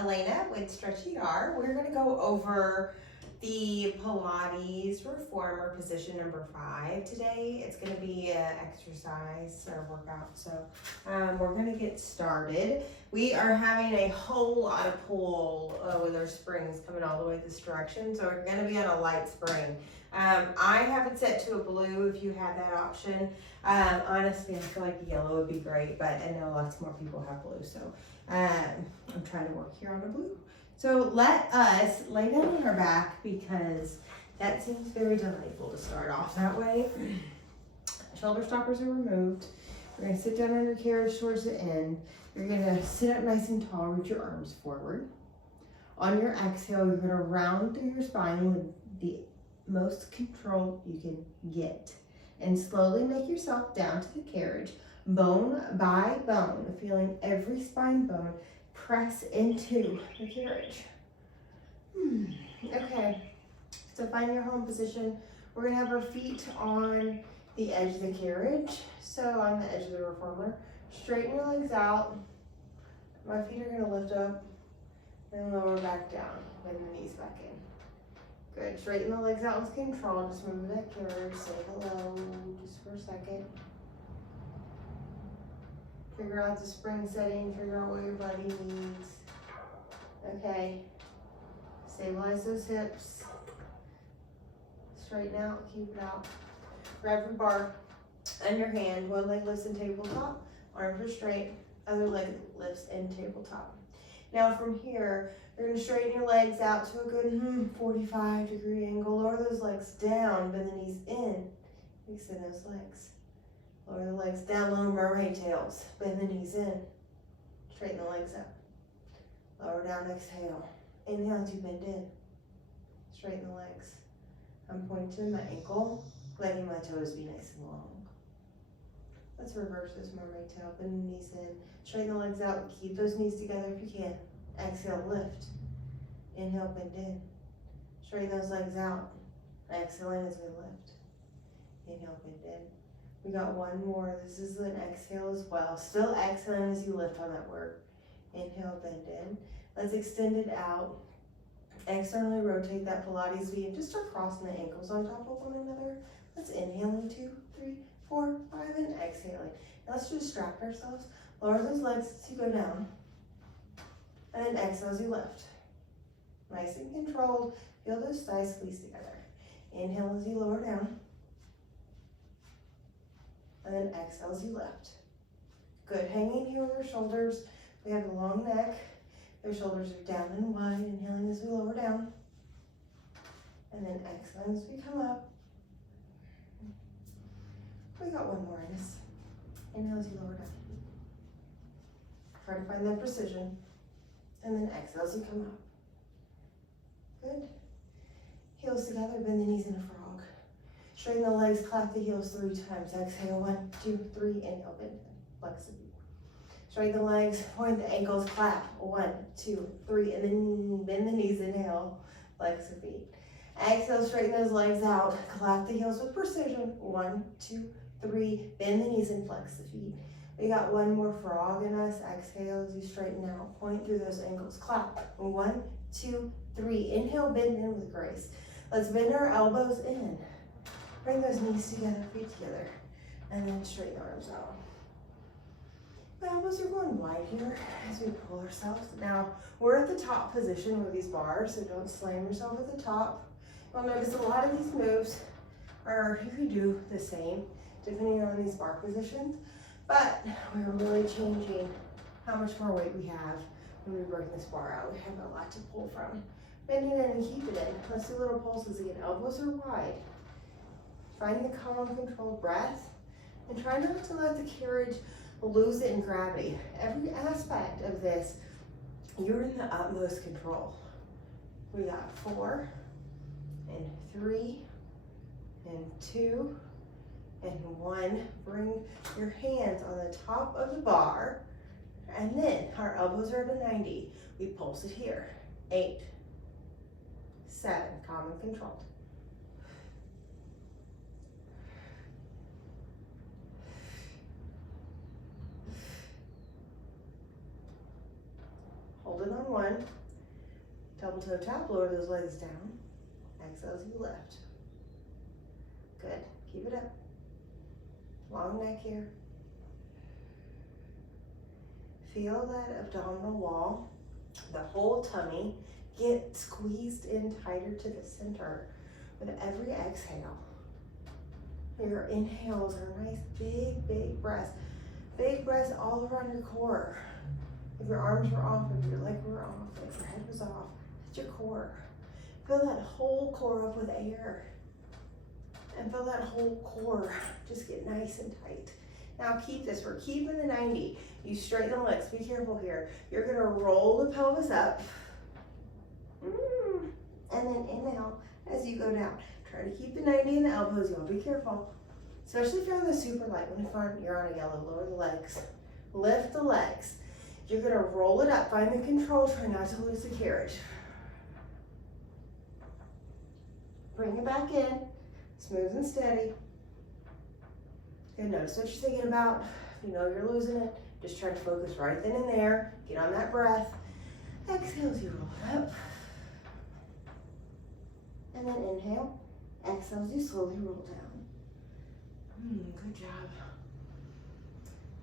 Elena with Stretchy R. We're going to go over the Pilates reformer position number 5 today. It's going to be an exercise or workout, so we're going to get started. We are having a whole lot of pull with our springs coming all the way this direction, so we're going to be on a light spring. I have it set to a blue if you have that option. Honestly, I feel like yellow would be great, but I know lots more people have blue, so I'm trying to work here on a blue. So let us lay down on our back because that seems very delightful to start off that way. Shoulder stoppers are removed. We're going to sit down on your carriage towards the end. You're going to sit up nice and tall, reach your arms forward. On your exhale, you're going to round through your spine with the most control you can get. And slowly make yourself down to the carriage, bone by bone, feeling every spine bone press into the carriage. Okay, so find your home position. We're gonna have our feet on the edge of the carriage. So on the edge of the reformer, straighten your legs out. My feet are gonna lift up and lower back down, bend the knees back in. Good, straighten the legs out with control. Just move that carriage, say hello just for a second. Figure out the spring setting, figure out what your body needs. Okay, stabilize those hips. Straighten out, keep it out. Grab your bar on your hand, one leg lifts in tabletop, arms are straight, other leg lifts in tabletop. Now from here, you're gonna straighten your legs out to a good 45-degree angle. Lower those legs down, bend the knees in, extend those legs. Lower the legs down, little mermaid tails. Bend the knees in. Straighten the legs up. Lower down, exhale. Inhale as you bend in. Straighten the legs. I'm pointing my ankle, letting my toes be nice and long. Let's reverse this mermaid tail. Bend the knees in. Straighten the legs out. Keep those knees together if you can. Exhale, lift. Inhale, bend in. Straighten those legs out. Exhale in as we lift. Inhale, bend in. We got one more. This is an exhale as well. Still exhaling as you lift on that work. Inhale, bend in. Let's extend it out. Externally rotate that Pilates V and just start crossing the ankles on top of one another. Let's inhaling 2, 3, 4, 5 and exhaling. Now let's just distract ourselves. Lower those legs as you go down. And then exhale as you lift. Nice and controlled. Feel those thighs squeeze together. Inhale as you lower down. And then exhale as you lift. Good, hanging here with our shoulders. We have a long neck. Our shoulders are down and wide. Inhaling as we lower down. And then exhaling as we come up. We got one more in us. Inhale as you lower down. Try to find that precision. And then exhale as you come up. Good. Heels together, bend the knees in a frog. Straighten the legs, clap the heels 3 times. Exhale, 1, 2, 3, inhale, bend, flex the feet. Straighten the legs, point the ankles, clap. 1, 2, 3, and then bend the knees, inhale, flex the feet. Exhale, straighten those legs out, clap the heels with precision. 1, 2, 3, bend the knees and flex the feet. We got one more frog in us. Exhale as you straighten out, point through those ankles, clap. 1, 2, 3, inhale, bend in with grace. Let's bend our elbows in. Bring those knees together, feet together, and then straighten the arms out. The elbows are going wide here as we pull ourselves. Now, we're at the top position with these bars, so don't slam yourself at the top. You'll notice a lot of these moves are, you can do the same depending on these bar positions, but we're really changing how much more weight we have when we bring this bar out. We have a lot to pull from. Bend it in and keep it in. Let's do little pulses again. Elbows are wide. Find the calm, controlled breath, and try not to let the carriage lose it in gravity. Every aspect of this, you're in the utmost control. We got 4, and 3, and 2, and 1. Bring your hands on the top of the bar, and then our elbows are at a 90. We pulse it here. 8, 7, calm and controlled. Hold build on one. Double toe tap, lower those legs down. Exhale as you lift. Good, keep it up. Long neck here. Feel that abdominal wall, the whole tummy, get squeezed in tighter to the center with every exhale. Your inhales are nice, big breaths. Big breaths all around your core. If your arms were off, if your legs were off, if your head was off, that's your core. Fill that whole core up with air. And feel that whole core just get nice and tight. Now keep this, we're keeping the 90. You straighten the legs, be careful here. You're gonna roll the pelvis up. And then inhale as you go down. Try to keep the 90 in the elbows, y'all, be careful. Especially if you're on the super light, when you're on a yellow, lower the legs. Lift the legs. You're gonna roll it up, find the control, try not to lose the carriage. Bring it back in. Smooth and steady. Good, notice what you're thinking about. If you know you're losing it, just try to focus right then and there. Get on that breath. Exhale as you roll it up. And then inhale. Exhale as you slowly roll down. Good job.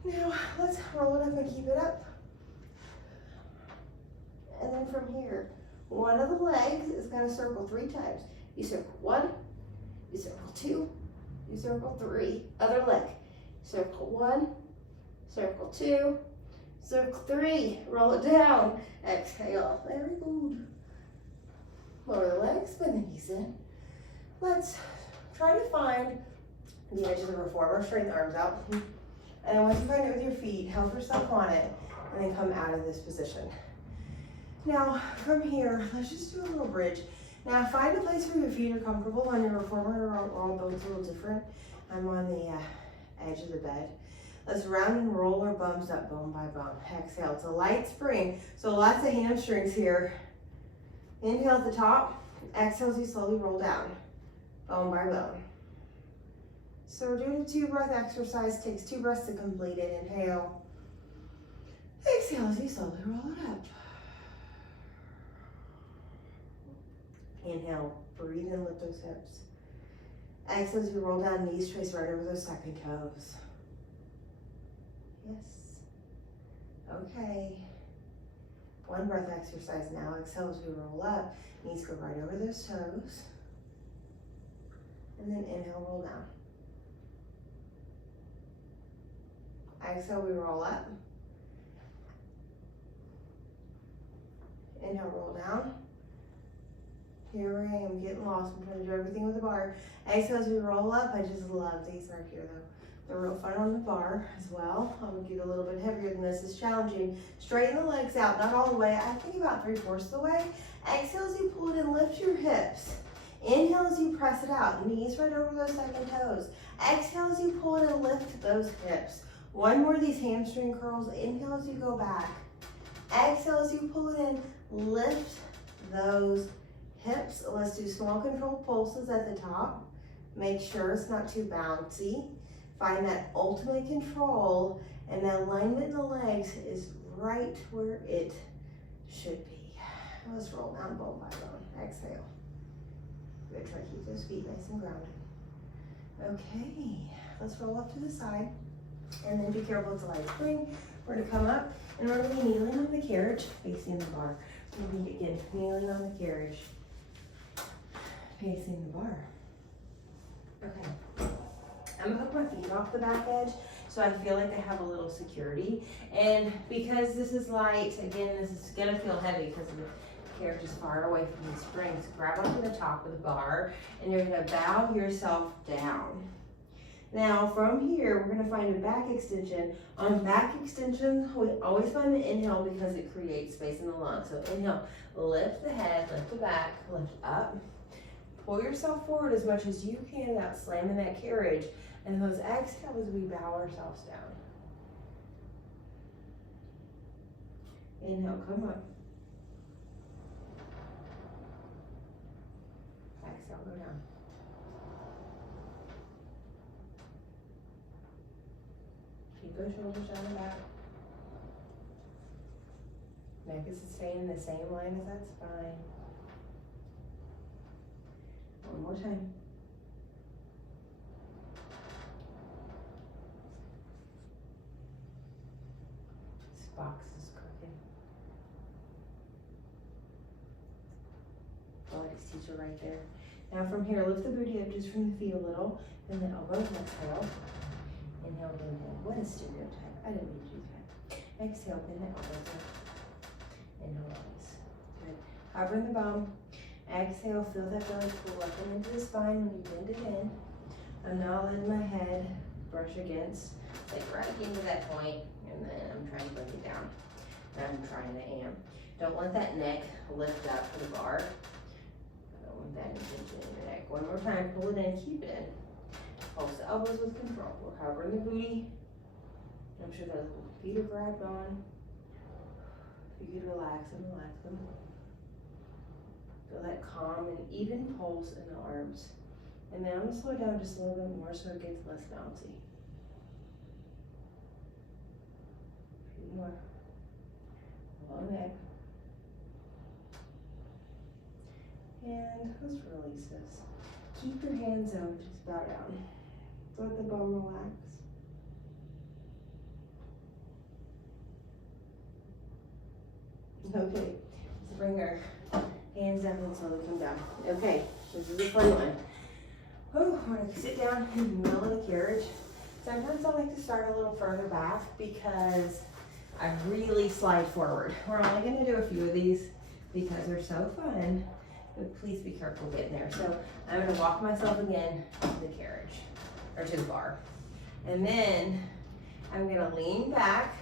Now, let's roll it up and keep it up. And then from here, one of the legs is going to circle 3 times. You circle 1, you circle 2, you circle 3. Other leg. Circle 1, circle 2, circle 3. Roll it down. Exhale. Very good. Lower the legs, bend the knees in. Let's try to find the edge of the reformer. Straighten the arms out. And then once you find it with your feet, help yourself on it, and then come out of this position. Now, from here, let's just do a little bridge. Now, find a place where your feet are comfortable. On your reformer, we're all both a little different. I'm on the edge of the bed. Let's round and roll our bums up bone by bone. Exhale. It's a light spring, so lots of hamstrings here. Inhale at the top. Exhale as you slowly roll down, bone by bone. So we're doing a 2-breath exercise. Takes 2 breaths to complete it. Inhale. Exhale as you slowly roll it up. Inhale, breathe and lift those hips. Exhale as you roll down, knees trace right over those second toes. Yes. Okay. 1 breath exercise now. Exhale as we roll up. Knees go right over those toes. And then inhale, roll down. Exhale, we roll up. Inhale, roll down. Here I am getting lost. I'm trying to do everything with the bar. Exhale as we roll up. I just love these right here though. They're real fun on the bar as well. I'm gonna get a little bit heavier than this. It's challenging. Straighten the legs out, not all the way. I think about 3/4 of the way. Exhale as you pull it in, lift your hips. Inhale as you press it out. Knees right over those second toes. Exhale as you pull it and lift those hips. 1 more of these hamstring curls. Inhale as you go back. Exhale as you pull it in, lift those hips. Let's do small controlled pulses at the top. Make sure it's not too bouncy. Find that ultimate control, and that alignment in the legs is right where it should be. Let's roll down bone by bone. Exhale. Good, try to keep those feet nice and grounded. Okay, let's roll up to the side, and then be careful, it's a light spring. We're gonna come up, and we're gonna be kneeling on the carriage, facing the bar. We'll be again kneeling on the carriage, facing the bar. Okay. I'm gonna hook my feet off the back edge so I feel like I have a little security. And because this is light, again, this is gonna feel heavy because the carriage is far away from the springs. Grab onto the top of the bar and you're gonna bow yourself down. Now from here, we're gonna find a back extension. On back extension, we always find the inhale because it creates space in the lungs. So inhale, lift the head, lift the back, lift up. Pull yourself forward as much as you can without slamming that carriage. And those exhales, we bow ourselves down. Inhale, come up. Exhale, go down. Keep those shoulders down and back. Neck is staying in the same line as that spine. One more time. This box is crooked. Pilates teacher right there. Now from here, lift the booty up just from the feet a little, and the elbows, exhale. Inhale, inhale. What a stereotype. I didn't mean to do that. Exhale, bend the elbows up. Inhale, release. Good. Hovering the bum. Exhale, feel that belly pull up and into the spine when you bend it in. I'm now letting my head brush against, like right into that point, and then I'm trying to bring it down. And I'm trying to am. Don't let that neck lift up for the bar. I don't want that intention in your neck. One more time, pull it in, keep it in. Pulse the elbows with control. We're hovering the booty. I'm sure those feet are grabbed on. If you could relax them, relax them. Feel that calm and even pulse in the arms. And then I'm going to slow down just a little bit more so it gets less bouncy. A few more. Low neck. And let's release this. Keep your hands up, just bow down. Let the bum relax. Okay, let's bring our hands up and slowly come down. Okay, this is a fun one. Oh, we're gonna sit down in the middle of the carriage. Sometimes I like to start a little further back because I really slide forward. We're only gonna do a few of these because they're so fun, but please be careful getting there. So I'm gonna walk myself again to the carriage, or to the bar. And then I'm gonna lean back,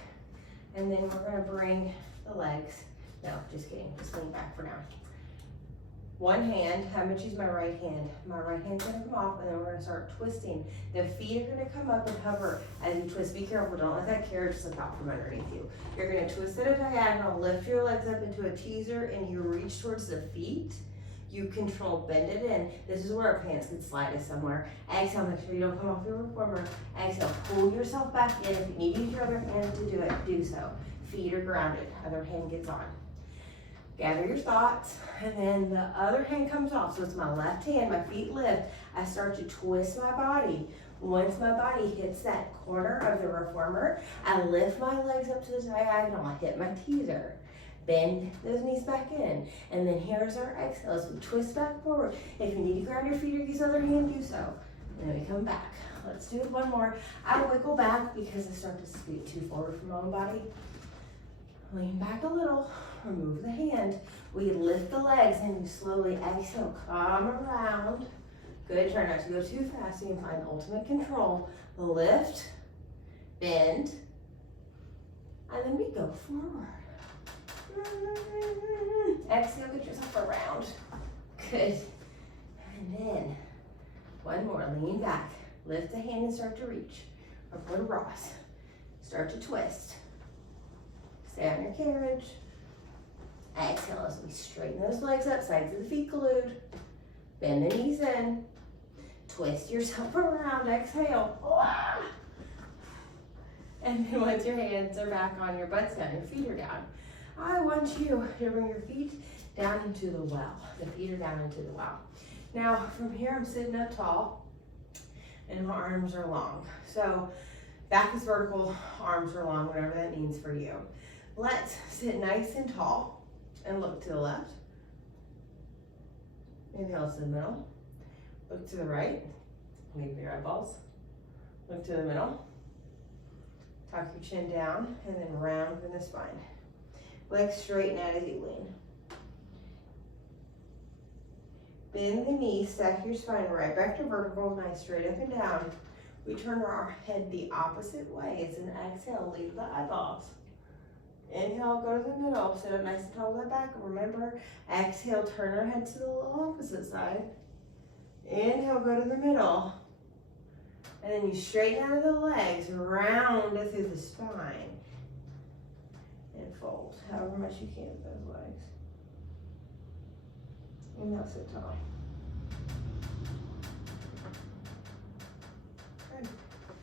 and then we're gonna bring the legs. No, just kidding, just lean back for now. One hand, I'm gonna choose my right hand. My right hand's gonna come off, and then we're gonna start twisting. The feet are gonna come up and hover as you twist. Be careful, don't let that carriage slip out from underneath you. You're gonna twist at a diagonal, lift your legs up into a teaser, and you reach towards the feet. You control, bend it in. This is where our pants could slide us somewhere. Exhale, make sure you don't come off your reformer. Exhale, pull yourself back in. If you need to use your other hand to do it, do so. Feet are grounded, other hand gets on. Gather your thoughts, and then the other hand comes off. So it's my left hand, my feet lift. I start to twist my body. Once my body hits that corner of the reformer, I lift my legs up to the diagonal. I hit my teaser. Bend those knees back in. And then here's our exhale as we twist back forward. If you need to ground your feet or use other hand, do so. And then we come back. Let's do it one more. I wiggle back because I start to scoot too forward from my own body. Lean back a little. Remove the hand. We lift the legs and you slowly exhale. Come around. Good. Try not to go too fast so you can find ultimate control. Lift, bend, and then we go forward. Exhale, get yourself around. Good. And then one more. Lean back. Lift the hand and start to reach. Upward Ross. Start to twist. Stay on your carriage. Exhale as we straighten those legs up, sides of the feet glued. Bend the knees in. Twist yourself around. Exhale. And then once your hands are back on your butts down, your feet are down, I want you to bring your feet down into the well. The feet are down into the well. Now, from here, I'm sitting up tall, and my arms are long. So, back is vertical, arms are long, whatever that means for you. Let's sit nice and tall and look to the left. Inhale to the middle. Look to the right. Leave your eyeballs. Look to the middle. Tuck your chin down, and then round in the spine. Legs straighten out as you lean. Bend the knees, stack your spine right back to vertical, nice straight up and down. We turn our head the opposite ways and exhale, leave the eyeballs. Inhale, go to the middle, sit up nice and tall with that back. Remember, exhale, turn our head to the opposite side. Inhale, go to the middle. And then you straighten out of the legs, round through the spine. And fold, however much you can with those legs. And now sit tall. Good.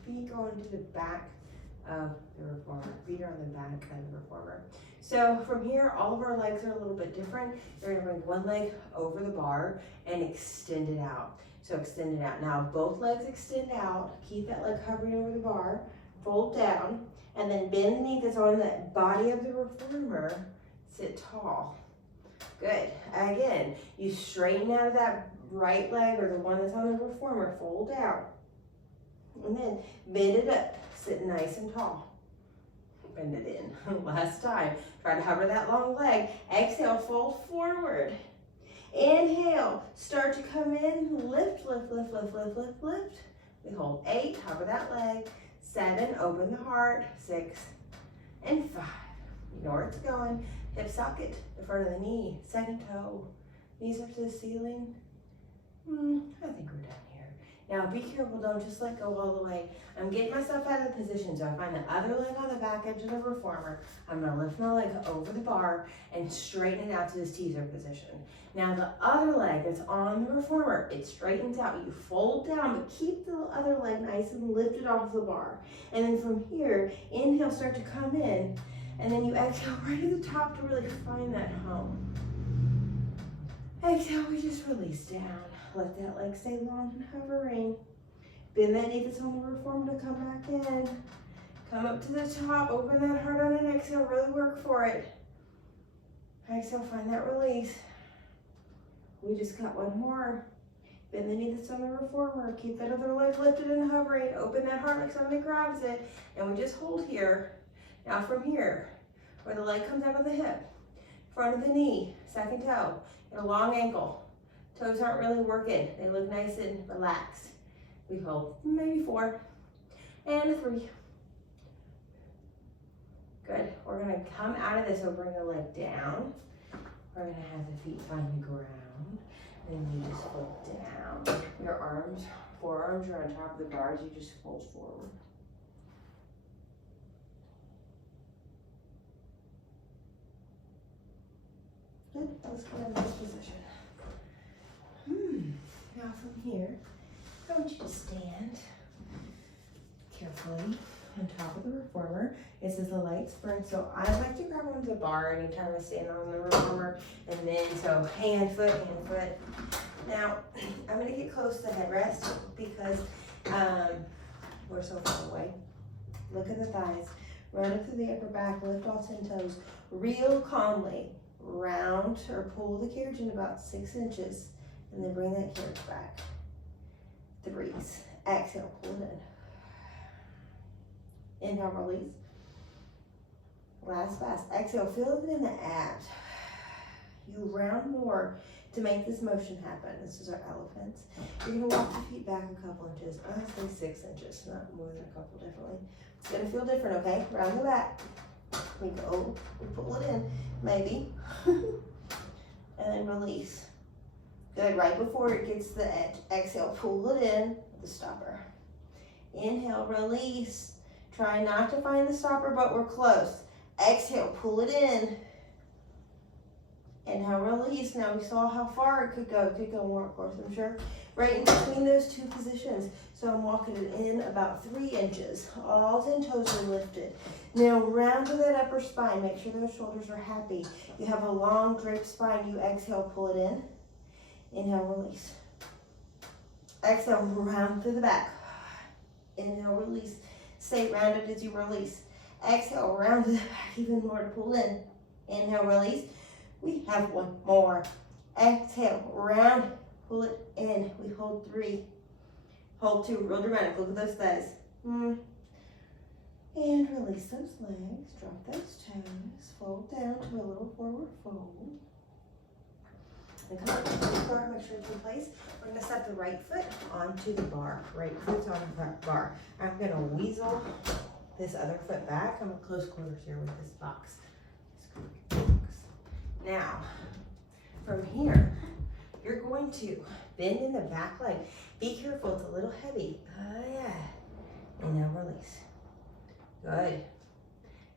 Feet go into the back of the reformer. Feet are on the back of the reformer. So from here, all of our legs are a little bit different. You're gonna bring one leg over the bar and extend it out. So extend it out. Now both legs extend out. Keep that leg hovering over the bar. Fold down, and then bend the knee that's on the body of the reformer. Sit tall. Good. Again, you straighten out of that right leg or the one that's on the reformer. Fold out. And then bend it up. Sit nice and tall. Bend it in. Last time. Try to hover that long leg. Exhale, fold forward. Inhale, start to come in. Lift, lift, lift, lift, lift, lift, lift. We hold 8, hover that leg. 7, open the heart. 6 and 5. You know where it's going. Hip socket, the front of the knee. Second toe. Knees up to the ceiling. I think we're done here. Now be careful, don't just let go all the way. I'm getting myself out of the position, so I find the other leg on the back edge of the reformer. I'm gonna lift my leg over the bar and straighten it out to this teaser position. Now the other leg that's on the reformer, it straightens out. You fold down, but keep the other leg nice and lifted off the bar. And then from here, inhale, start to come in, and then you exhale right at the top to really find that home. Exhale, we just release down. Let that leg stay long and hovering. Bend that knee that's on the reformer to come back in. Come up to the top, open that heart on an exhale, really work for it. Exhale, find that release. We just got one more. Bend the knee that's on the reformer. Keep that other leg lifted and hovering. Open that heart like somebody grabs it. And we just hold here. Now from here, where the leg comes out of the hip, front of the knee, second toe, and a long ankle. Toes aren't really working. They look nice and relaxed. We hold maybe 4 and 3. Good. We're gonna come out of this, so bring the leg down. We're gonna have the feet find the ground. Then you just fold down. Your arms, forearms are on top of the bars. You just fold forward. Good. Let's get into this position. Now from here, I want you to stand carefully on top of the reformer. This is a light spring, so I like to grab onto the bar anytime I stand on the reformer. And then, so hand, foot, hand, foot. Now, I'm gonna get close to the headrest because we're so far away. Look at the thighs. Run up through the upper back, lift all 10 toes. Real calmly, round or pull the carriage in about 6 inches. And then bring that carriage back. 3s. Exhale, pull it in. Inhale, release. Last pass. Exhale, feel it in the abs. You round more to make this motion happen. This is our elephants. You're gonna walk the feet back a couple inches. I say 6 inches, not more than a couple, definitely. It's gonna feel different, okay? Round the back. We go, we pull it in, maybe. And then release. Good, right before it gets to the edge. Exhale, pull it in with the stopper. Inhale, release. Try not to find the stopper, but we're close. Exhale, pull it in. Inhale, release. Now we saw how far it could go. It could go more, of course, I'm sure. Right in between those 2 positions. So I'm walking it in about 3 inches. All 10 toes are lifted. Now round to that upper spine. Make sure those shoulders are happy. You have a long draped spine. You exhale, pull it in. Inhale, release. Exhale, round through the back. Inhale, release. Stay rounded as you release. Exhale, round to the back, even more to pull in. Inhale, release. We have one more. Exhale, round, pull it in. We hold 3. Hold 2, real dramatic. Look at those thighs. And release those legs. Drop those toes. Fold down to a little forward fold. And come up to the bar, make sure it's in place. We're gonna set the right foot onto the bar. Right foot's on the bar. I'm gonna weasel this other foot back. I'm at close quarters here with this box. Now, from here, you're going to bend in the back leg. Be careful, it's a little heavy. Oh yeah. And now release. Good.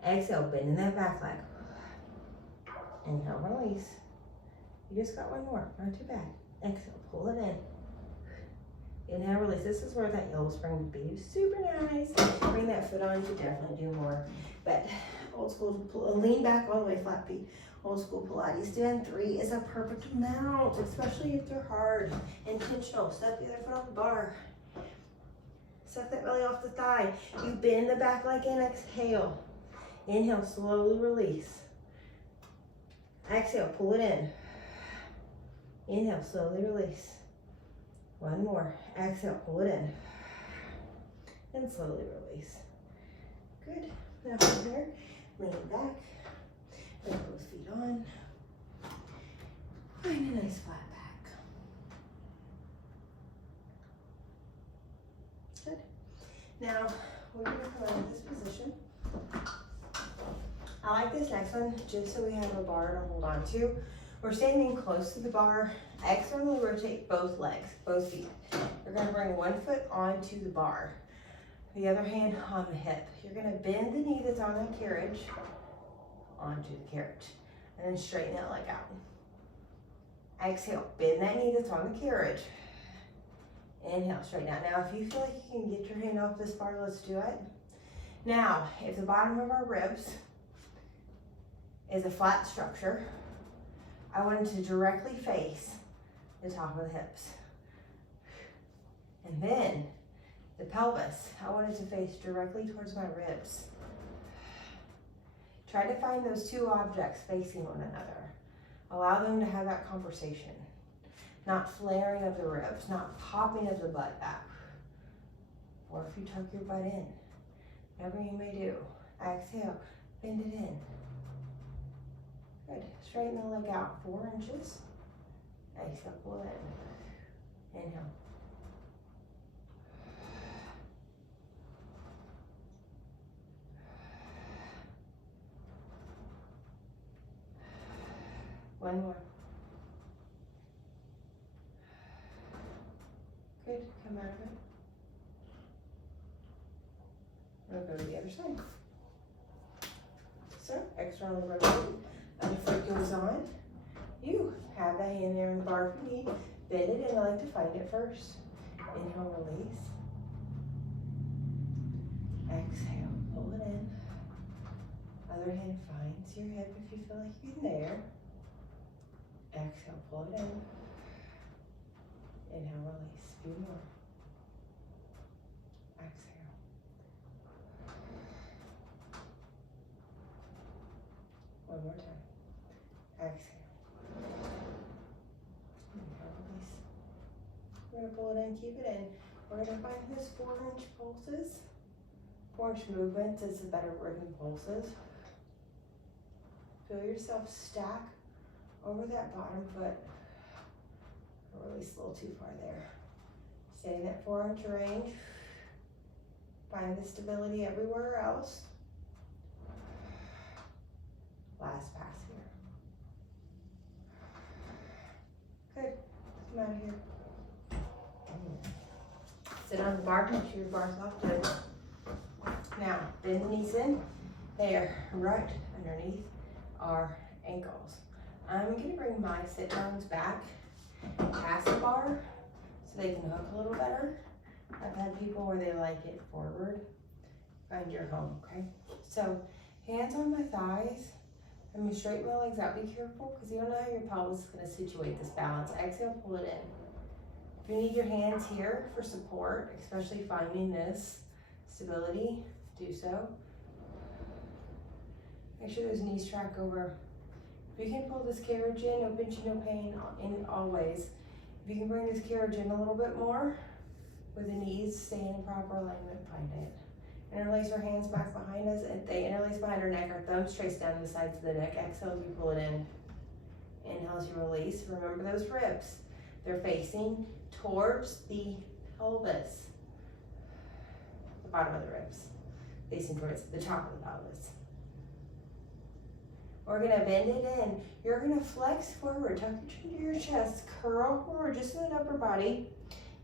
Exhale, bend in that back leg. Inhale, release. You just got one more, not too bad. Exhale, pull it in. Inhale, release. This is where that yellow spring would be. Super nice. Bring that foot on, you could definitely do more. But old school, lean back all the way, flat feet. Old school Pilates. Stand 3 is a perfect amount, especially if they're hard. Intentional. Step the other foot off the bar. Step that belly off the thigh. You bend the back leg in, exhale. Inhale, slowly release. Exhale, pull it in. Inhale, slowly release. One more. Exhale, pull it in. And slowly release. Good. Now from here, lean back. Bring both feet on. Find a nice flat back. Good. Now, we're going to come out of this position. I like this next one just so we have a bar to hold on to. We're standing close to the bar. Externally rotate both legs, both feet. You're going to bring one foot onto the bar, the other hand on the hip. You're going to bend the knee that's on the carriage onto the carriage, and then straighten that leg out. Exhale, bend that knee that's on the carriage. Inhale, straighten out. Now, if you feel like you can get your hand off this bar, let's do it. Now, if the bottom of our ribs is a flat structure, I want it to directly face the top of the hips. And then the pelvis, I want it to face directly towards my ribs. Try to find those two objects facing one another. Allow them to have that conversation. Not flaring of the ribs, not popping of the butt back. Or if you tuck your butt in, whatever you may do. Exhale, bend it in. Good. Straighten the leg out 4 inches. Exhale, pull it in. Inhale. One more. Good. Come out of it. We'll go to the other side. So, external rotation. Other foot goes on. You have that hand there in the bar if you need. Bend it, and I like to find it first. Inhale, release. Exhale, pull it in. Other hand finds your hip if you feel like you're there. Exhale, pull it in. Inhale, release. A few more. Exhale. One more time. Exhale. Inhale, release. We're going to pull it in, keep it in. We're going to find this 4-inch pulses. 4-inch movements is a better word than pulses. Feel yourself stack over that bottom foot. Release a little too far there. Stay in that 4-inch range. Find the stability everywhere else. Last pass here. Good. Come out of here. Sit on the bar, make sure your bar's locked in. Now, bend the knees in. There, right underneath our ankles. I'm going to bring my sit downs back past the bar so they can hook a little better. I've had people where they like it forward. Find your home, okay? So, hands on my thighs. I'm going to straighten my legs out. Be careful because you don't know how your pelvis is going to situate this balance. Exhale, pull it in. If you need your hands here for support, especially finding this stability, do so. Make sure those knees track over. If you can pull this carriage in, no pinching, no pain, in always. If you can bring this carriage in a little bit more, with the knees staying in proper alignment, find it. Interlace our hands back behind us, and they interlace behind our neck. Our thumbs trace down the sides of the neck. Exhale as you pull it in. Inhale as you release. Remember those ribs. They're facing towards the pelvis. The bottom of the ribs. Facing towards the top of the pelvis. We're going to bend it in. You're going to flex forward. Tuck your chin to your chest. Curl forward just in the upper body.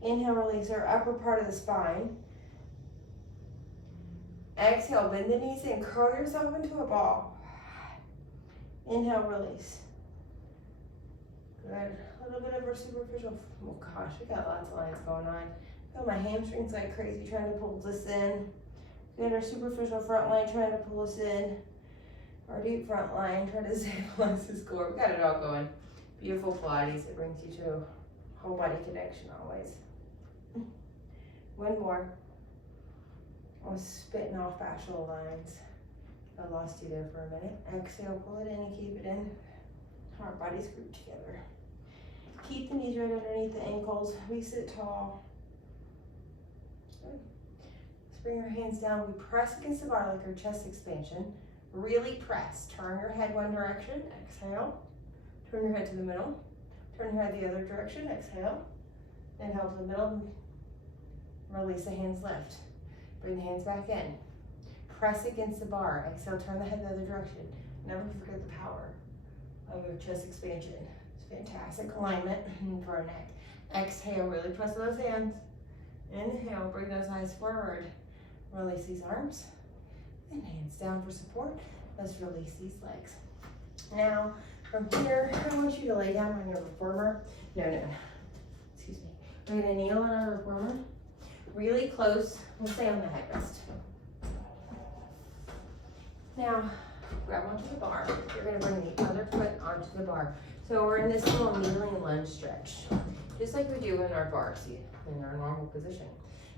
Inhale, release our upper part of the spine. Exhale, bend the knees in. Curl yourself into a ball. Inhale, release. Good. A little bit of our superficial. Oh gosh, we got lots of lines going on. Feel my hamstrings like crazy trying to pull this in. Good. Our superficial front line trying to pull us in. Our deep front line, try to stabilize this core. We got it all going. Beautiful Pilates. It brings you to whole body connection always. One more. I was spitting off fascial lines. I lost you there for a minute. Exhale, pull it in and keep it in. Our bodies group together. Keep the knees right underneath the ankles. We sit tall. Good. Let's bring our hands down. We press against the bar like our chest expansion. Really press. Turn your head one direction. Exhale. Turn your head to the middle. Turn your head the other direction. Exhale. Inhale to the middle. Release the hands, lift. Bring the hands back in. Press against the bar. Exhale, turn the head the other direction. Never forget the power of your chest expansion. It's fantastic alignment for our neck. Exhale, really press those hands. Inhale, bring those eyes forward. Release these arms. And hands down for support. Let's release these legs. Now, from here, I want you to lay down on your reformer. No. Excuse me. We're gonna kneel on our reformer. Really close. We'll stay on the headrest. Now, grab onto the bar. You're gonna bring the other foot onto the bar. So we're in this little kneeling lunge stretch, just like we do in our bars, in our normal position.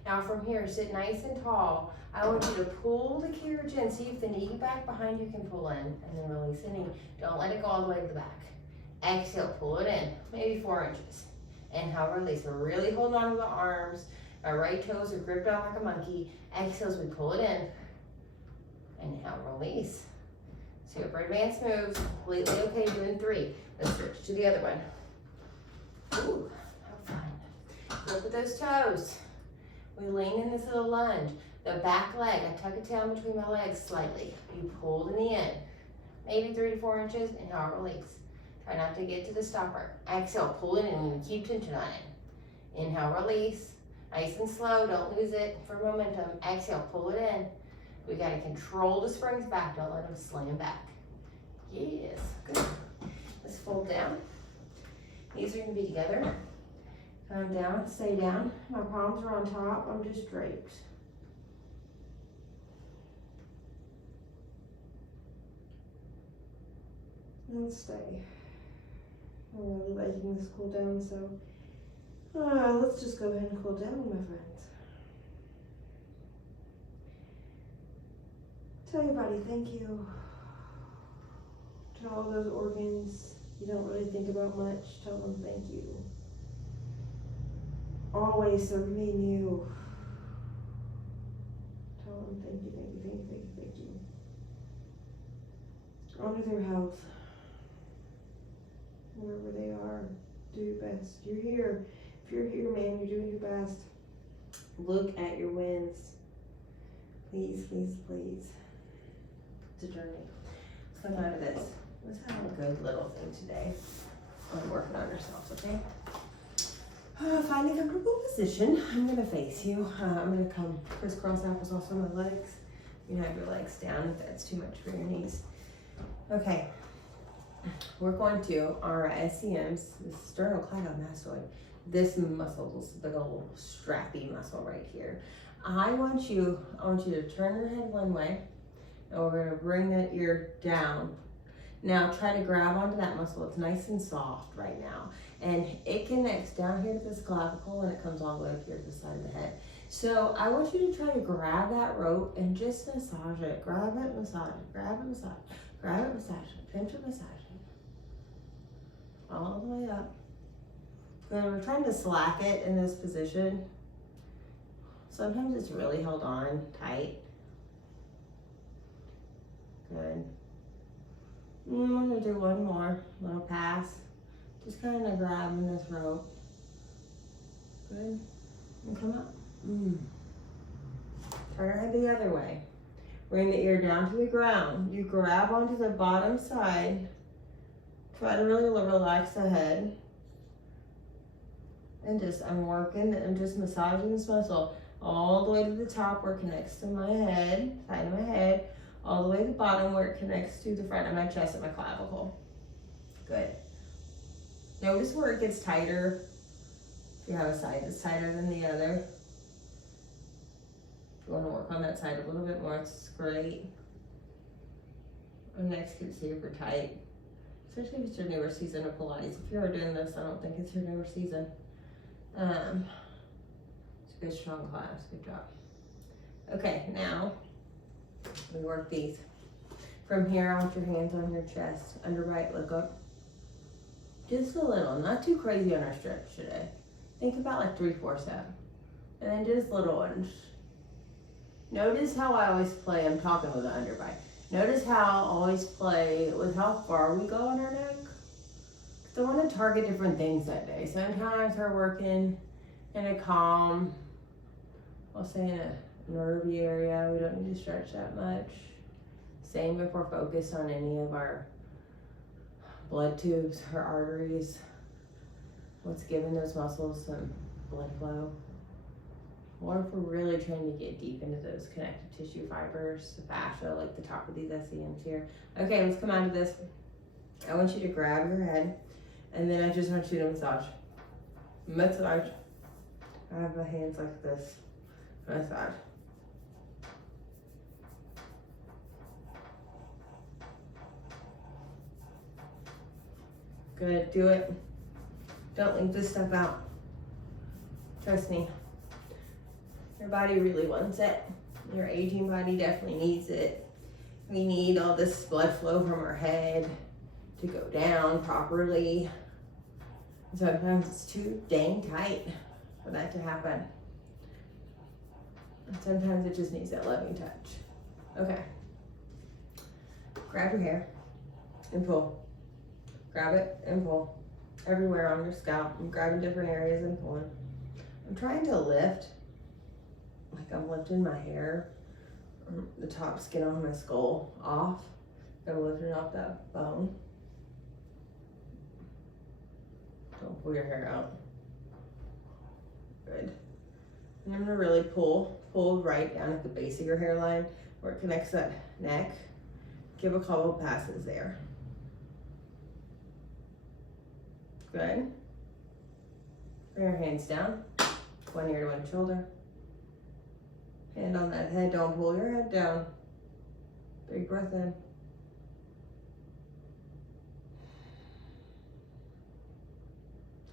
Now from here, sit nice and tall. I want you to pull the carriage in. See if the knee back behind you can pull in, and then release the knee. Don't let it go all the way to the back. Exhale, pull it in, maybe 4 inches. Inhale, release. We're really holding on to the arms. Our right toes are gripped out like a monkey. Exhale as we pull it in. Inhale, release. Super advanced moves, completely okay doing 3. Let's switch to the other one. Ooh, how fun. Look at those toes. We lean in this little lunge. The back leg, I tuck it down between my legs slightly. You pull the knee in, maybe 3 to 4 inches. Inhale, release. Try not to get to the stopper. Exhale, pull it in and keep tension on it. Inhale, release. Nice and slow, don't lose it for momentum. Exhale, pull it in. We gotta control the springs back, don't let them slam back. Yes, good. Let's fold down. Knees are gonna be together. Come down, stay down. My palms are on top, I'm just draped. And stay. I'm really liking this cool down, so let's just go ahead and cool down, my friends. Tell your body thank you. To all those organs you don't really think about much, tell them thank you. Always serving you. Tell them thank you, thank you, thank you, thank you, thank you. Honor their health. Wherever they are, do your best. You're here. If you're here, man, you're doing your best. Look at your wins. Please, please, please. It's a journey. Let's come out of this. Let's have a good little thing today. On working on yourselves, okay? Find a comfortable position. I'm gonna face you. I'm gonna come crisscross applesauce on my legs. You can have your legs down if that's too much for your knees. Okay. We're going to our SCMs, the sternocleidomastoid. This muscle, this big old strappy muscle right here. I want you to turn your head one way, and we're gonna bring that ear down. Now try to grab onto that muscle. It's nice and soft right now. And it connects down here to this clavicle and it comes all the way up here to the side of the head. So I want you to try to grab that rope and just massage it. Grab it, massage it, grab it, massage it, grab it, massage it, pinch it, massage it. All the way up. Good, we're trying to slack it in this position. Sometimes it's really held on tight. Good. I'm gonna do one more little pass. Just kind of grabbing this rope. Good. And come up. Turn your head the other way. Bring the ear down to the ground. You grab onto the bottom side. Try to really relax the head. And I'm just massaging this muscle all the way to the top where it connects to my head, side of my head, all the way to the bottom where it connects to the front of my chest and my clavicle. Good. Notice where it gets tighter. If you have a side that's tighter than the other. If you want to work on that side a little bit more, it's great. And necks get super tight, especially if it's your newer season of Pilates. If you're doing this, I don't think it's your newer season. It's a good strong class, good job. Okay, now we work these. From here, I want your hands on your chest, under right, look up. Just a little, not too crazy on our stretch today. Think about like 3-4 sets. And then just little ones. Notice how I always play, I'm talking with the underbite. Notice how I always play with how far we go on our neck. Because I want to target different things that day. Sometimes we're working in a calm, I'll say in a nervy area. We don't need to stretch that much. Same if we're focused on any of our blood tubes or arteries. What's giving those muscles some blood flow. Or if we're really trying to get deep into those connective tissue fibers, the fascia, like the top of these SEMs here. Okay, let's come out of this. I want you to grab your head, and then I just want you to massage. Massage. I have my hands like this. Massage. Good, do it. Don't leave this stuff out. Trust me. Your body really wants it. Your aging body definitely needs it. We need all this blood flow from our head to go down properly. Sometimes it's too dang tight for that to happen. And sometimes it just needs that loving touch. Okay. Grab your hair and pull. Grab it and pull. Everywhere on your scalp. I'm grabbing different areas and pulling. I'm trying to lift, like I'm lifting my hair, the top skin on my skull off. I'm lifting off that bone. Don't pull your hair out. Good. And I'm gonna really pull right down at the base of your hairline where it connects that neck. Give a couple of passes there. Good. Bring your hands down, one ear to one shoulder. Hand on that head, don't pull your head down. Big breath in.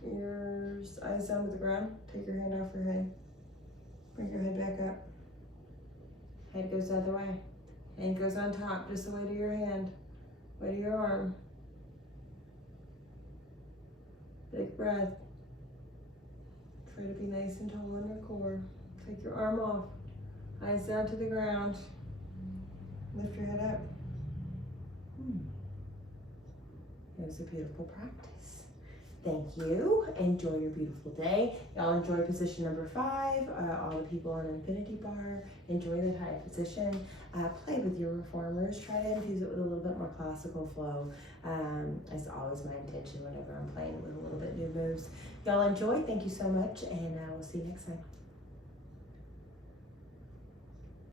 Ears, eyes down to the ground. Take your hand off your head. Bring your head back up. Head goes the other way. Hand goes on top, just the weight of your hand. Weight of your arm. Big breath. Try to be nice and tall on your core. Take your arm off. Eyes down to the ground. Lift your head up. It was a beautiful practice. Thank you. Enjoy your beautiful day. Y'all enjoy position number 5. All the people on infinity bar, enjoy the high position. Play with your reformers. Try to infuse it with a little bit more classical flow. As always, my intention whenever I'm playing with a little bit new moves. Y'all enjoy. Thank you so much, and we'll see you next time.